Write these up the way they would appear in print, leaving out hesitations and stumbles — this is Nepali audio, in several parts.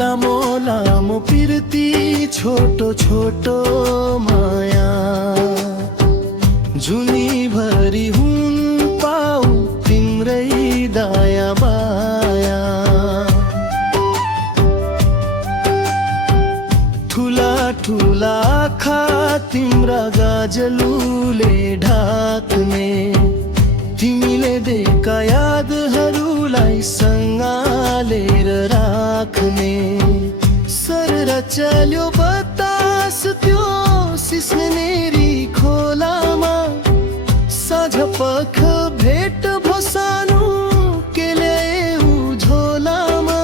लामो लामो पिर्ती छोटो छोटो माया जुनीभरि हुन् पाऊ तिम्रै दाया बाया ठुला ठुला आँखा तिम्रा गाजलुले ढाक्ने तिमीले दिएका यादहरूलाई सँगालेर राख्ने सरर चल्यो बतास त्यो सिस्नेरी खोलामा साँझ पख भेट भो सानो के ल्याऊ झोलामा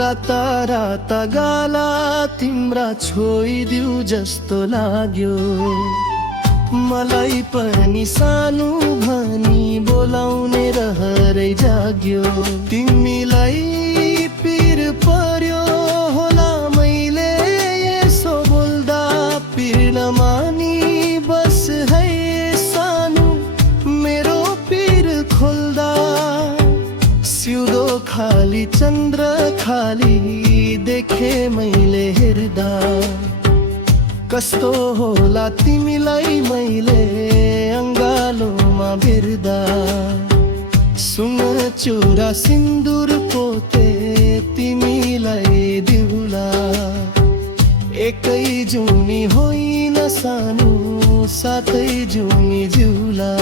राता राता गाला तिम्रा छोइदिउ जस्तो लाग्यो मलाई पनि सानो भनी बोलाउने रहरै जाग्यो तिमीलाई पिर पर्यो होला मैले यसो बोल्दा पिर नमानी बस है सानो मेरो पिर खोल्दा सिउँदो खाली चन्द्र खाली देखे मैले हेर्दा कस्तो होला तिमीलाई मैले अङ्गालोमा भेट्दा सुन चुरा सिन्दुर पोते तिमीलाई दिउला एकै जुनी होइन सानो साथै जुनी जिउला।